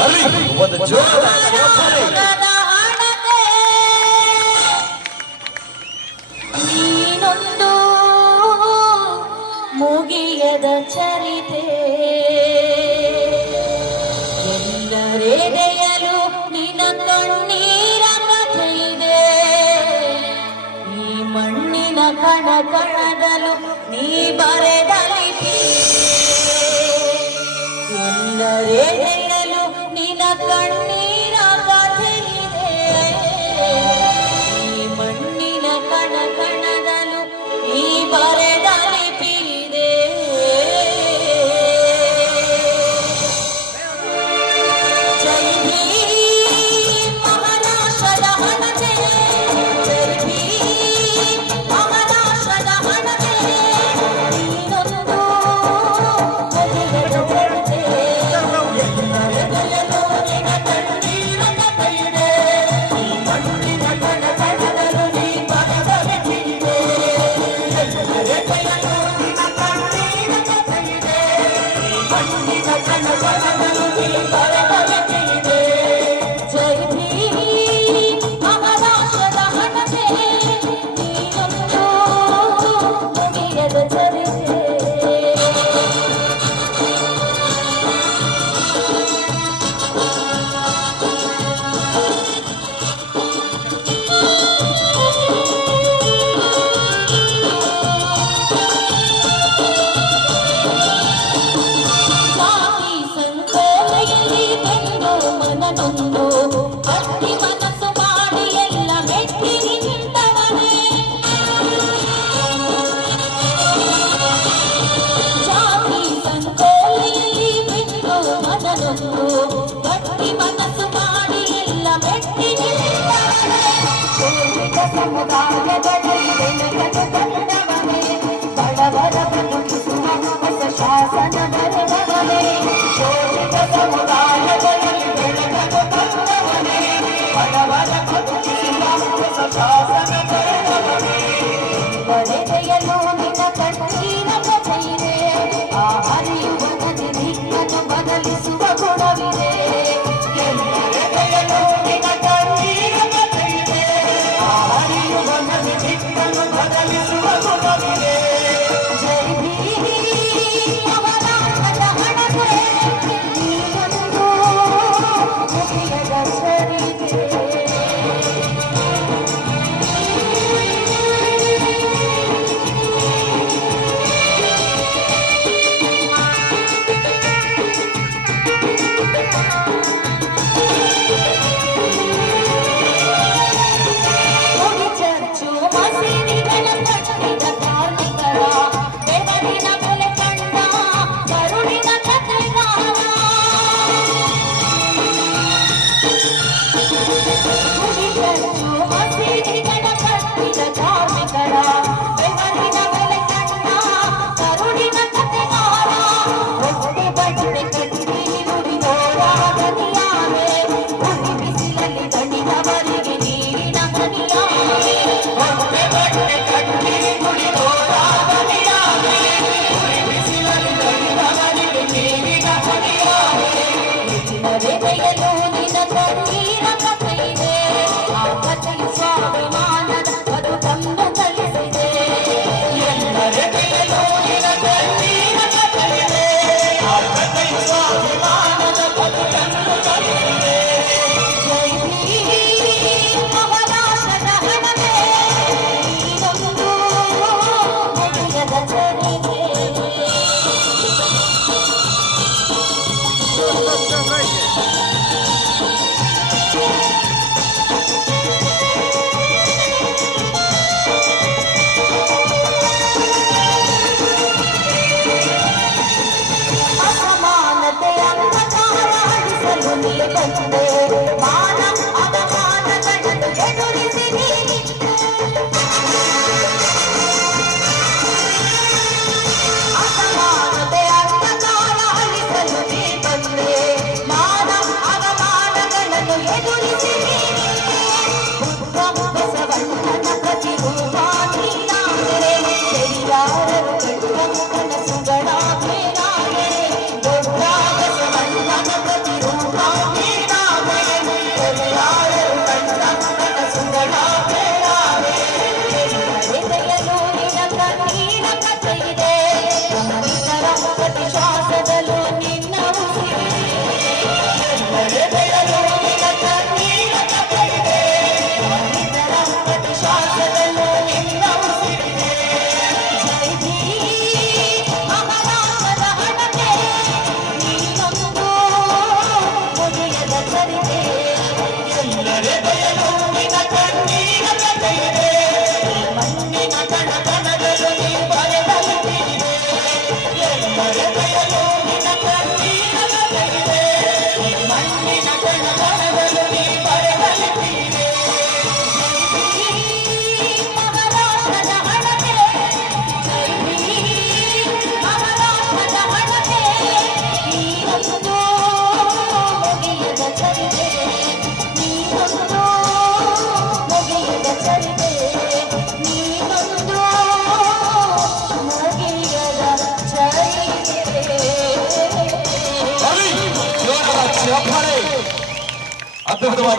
ಒಂದು ಜೋರ ಚಪ್ಪಾಳೆ. ನೀನೊಂದು ಮುಗಿಯದ ಚರಿತೆ ಎಲ್ಲರೆಡೆಯಲು ನಿನ್ನ ಕಣ್ಣೀರ ಕಥೆ ಇದೆ ಈ ಮಣ್ಣಿನ ಕಣ ಕಣದಲು ನೀ ಬರೆದ ಲಿಪಿ ಎಲ್ಲರೆಡೆಯಲು ನಿನ್ನ ಕಣ್ಣೀರ ಕಥೆ ಇದೆ ಈ ಮಣ್ಣಿನ ಕಣ ಕಣದಲು ನೀ ಬರೆದ ಲಿಪಿ ಇದೆ ಜೈ ಭೀಮ್ ಮಹಾರಾಷ್ಟ್ರದ ಹಣತೆ ಜೈ ಭೀಮ್ ಮಹಾರಾಷ್ಟ್ರದ ಹಣತೆ ನೀನೊಂದು ಮುಗಿಯದ ಚರಿತೆ ಎಲ್ಲರೆಡೆಯಲು ನಿನ್ನ ಕಣ್ಣೀರ ಕಥೆ ಇದೆ ಈ ಮಣ್ಣಿನ ಕಣ ಕಣದಲು ನೀ ಬರೆದ ಲಿಪಿ ಇದೆ ಎಲ್ಲರೆಡೆಯಲು ನಿನ್ನ ಕಣ್ಣೀರ ಕಥೆ ಇದೆ ಈ ಮಣ್ಣಿನ ಕಣ ಕಣದಲು ನೀ ಬರೆದ ಲಿಪಿ ಇದೆ ಜೈ ಭೀಮ್ ಮಹಾರಾಷ್ಟ್ರದ ಹಣತೆ ನೀನೊಂದು ಮುಗಿಯದ ಚರಿತೆ ಜಾತಿ ಸಂಕೋಲೆಯಲ್ಲಿ ಬೆಂದು ಮನನೊಂದು ಗಟ್ಟಿ ಮನಸ್ಸು ಮಾಡಿ ಎಲ್ಲ ಮೆಟ್ಟಿ ನಿಂತವನೇ ಜಾತಿ ಸಂಕೋಲೆಯಲ್ಲಿ ಬೆಂದು ಮನನೊಂದು ಗಟ್ಟಿ ಮನಸ್ಸು ಮಾಡಿ ಎಲ್ಲ ಮೆಟ್ಟಿ ನಿಂತವನೇ ಶೋಷಿತ ಸಮುದಾಯದಲ್ಲಿ ಬೆಳಕನ್ನು ತಂದವನೇ ಬಡವರ ಬದುಕಿಸುವ ಹೊಸ ಶಾಸನ ಬರೆದವನೇ ಶೋಷಿತ ಸಮುದಾಯದಲ್ಲಿ ಬೆಳಕನ್ನು ತಂದವನೇ ಬಡವರ ಬದುಕಿಸುವ ಹೊಸ ಶಾಸನ ಬರೆದವನೇ ಬರೆದೆಯಲು ನಿನ್ನ ಕಣ್ಣೀರ ಕಥೆ ಇದೆ ಆ ಹರಿಯುವ ನದಿ ದಿಕ್ಕನ್ನು ಬದಲಿಸುವ ಗುಣವಿದೆ ಎಲ್ಲರೆಡೆಯಲು ನಿನ್ನ ಕಣ್ಣೀರ ಕಥೆ ಇದೆ ಆ ಹರಿಯುವ ನದಿ ದಿಕ್ಕನ್ನು ಬದಲಿಸುವ ಗುಣವಿದೆ ಜೈ ಭೀಮ್ ಮಹಾರಾಷ್ಟ್ರದ ಹಣತೆ ನೀನೊಂದು ಮುಗಿಯದ ಚರಿತೆ ಗುಡಿ ಚರ್ಚು ಮಸೀದಿಗಳ ಕಟ್ಟಿದ ಕಾರ್ಮಿಕರ ಬೆವರಿನ ಬೆಲೆ ಕಂಡ ಕರುಳಿನ ಕಥೆಗಾರ ಗುಡಿ ಚರ್ಚು ಮಸೀದಿಗಳ ಕಟ್ಟಿದ ಕಾರ್ಮಿಕರ ಬೆವರಿನ ಬೆಲೆ ಕಂಡ ಕರುಳಿನ ಕಥೆಗಾರ ಹೊಟ್ಟೆ ಬಟ್ಟೆ ಕಟ್ಟಿ ನುಡಿದೋರ ದನಿಯಾವೆ ಉರಿ ಬಿಸಿಲಲ್ಲಿ ದಣಿದವರಿಗೆ ನೀರಿನ ಹನಿಯಾವೆ ಹೊಟ್ಟೆ ಬಟ್ಟೆ ಕಟ್ಟಿ ನುಡಿದೋರ ದನಿಯಾವೆ ಉರಿ ಬಿಸಿಲಲ್ಲಿ ದಣಿದವರಿಗೆ ನೀರಿನ ಹನಿಯಾವೆ ಎಲ್ಲರೆಡೆಯಲು ನಿನ್ನ ಕಣ್ಣೀರ ಕಥೆ ಇದೆ ಆ ಕಥೆಯು ಸ್ವಾಭಿಮಾನದ ಬದುಕನ್ನು ಕಲಿಸಿದೆ ಎಲ್ಲರೆಡೆಯಲು ನಿನ್ನ ಕಣ್ಣೀರ ಕಥೆ ಇದೆ ಆ ಕಥೆಯು ಸ್ವಾಭಿಮಾನದ ಬದುಕನ್ನು ಕಲಿಸಿದೆ ಜೈ ಭೀಮ್ ಮಹಾರಾಷ್ಟ್ರದ ಹಣತೆ ನೀನೊಂದು ಮುಗಿಯದ ಚರಿತೆ ಅಸಮಾನತೆ ಅಂಧಕಾರ ಅಳಿಸಲು ನೀ ಬಂದೆ ಮಾನ ಅವಮಾನಗಳನ್ನು ಎದುರಿಸಿ ನೀ ನಿಂತೆ ಅಸಮಾನತೆ ಅಂಧಕಾರ ಅಳಿಸಲು ನೀ ಬಂದೆ ಮಾನ ಅವಮಾನಗಳನ್ನು ಎದುರಿಸಿ ನೀ ನಿಂತೆ ಬುದ್ಧ ಬಸವಣ್ಣನ ಪ್ರತಿರೂಪ ನೀನಾದರೆ ಎಲ್ಲರೂ ಕಂಡ ಕನಸುಗಳ ಬೇರಾದರೆ ದೊಡ್ಡ ಬಸವಣ್ಣನ ಪ್ರತಿರೂಪ ನೀರಗತೈದೆ ಈ ಮಣ್ಣಿನ ಕಣಕಣಗಳು ನೀ ಬರೆದಲಿಟ್ಟಿದೆ ಮಹಾರಾಷ್ಟ್ರದ ಹಣತೆ ಮಹಾರಾಷ್ಟ್ರದ ಹಣತೆ ನೀರೊಂದು ಮುಗಿಯದ ಚರಿತೆ ನೀರೊಂದು ಮುಗಿಯದ ಚರಿತೆ ನೀರೊಂದು ಮುಗಿಯದ ಚರಿತೆ ಜೋರಾದ ಚಪ್ಪಾಳೆ. ಅದ್ಭುತವಾಗಿ